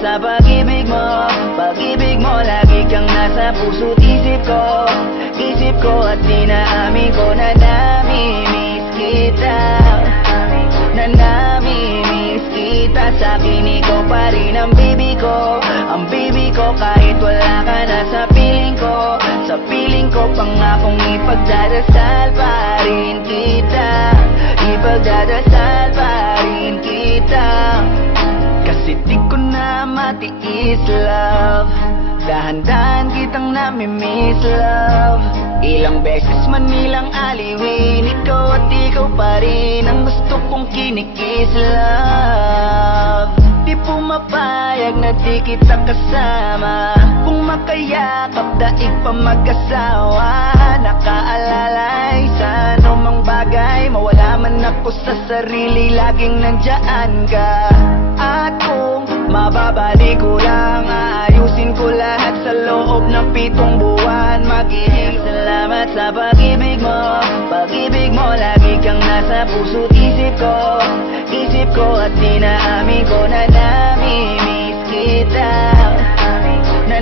sa pag-ibig mo. Pag-ibig mo, lagi kang nasa puso't isip ko. Isip ko at dinaamin ko na namimiss kita. Na namimiss kita. Sa'kin ikaw pa rin ang baby ko. Ang baby ko kahit wala ka na sa piling ko. Sa piling ko pangakong ipagdadasal pa rin kita. Ipagdadasal pa rin kita. Kasi di ko na matiis love. Dahan-dahan kitang namimiss love. Ilang beses man nilang aliwin, ikaw at ikaw pa rin ang gusto kong kinikis love. Di pumapayag na di kita kasama. Kung makayakap daig pa mag-asawa. Nakaalalay sa anumang bagay. Mawala man ako sa sarili, laging nandyan ka. At kung mababalik ko lang, aayusin ko lahat sa loob ng 7 buwan. Maghihing salamat sa pag-ibig mo. Pag-ibig mo, lagi kang nasa puso't isip ko. Isip ko at dinaamin ko na namimiss kita. Na